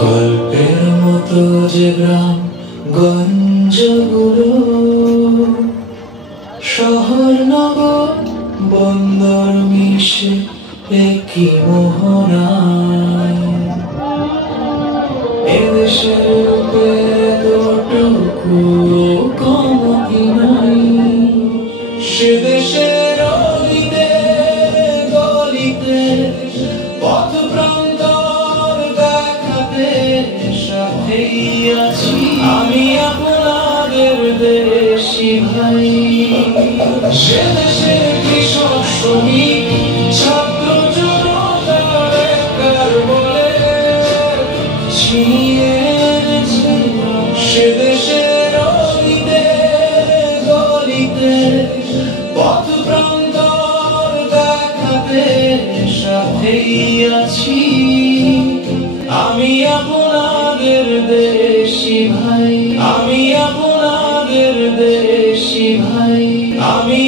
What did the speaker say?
গল্পের মতো যে গ্রাম গঞ্জগুলো, শহর নগর বন্দর মিশে একই মোহনায়, এদেশের রূপে এতটুকু কমতি নাই। সে দেশের অলিতে গলিতে পথ প্রান্তর দেখাতে সাথেই আছি আমি আপনাদের দেশি ভাই। সে দেশের কৃষক শ্রমিক ছাত্র জনতা বেকার বলে ছিনিয়ে এনেছে সে দেশের অলিতে গলিতে পথ প্রান্তর দেখাতে সাথেই আছি আমি আপনাদের দেশি ভাই। আমি আপনাদের দেশি ভাই। আমি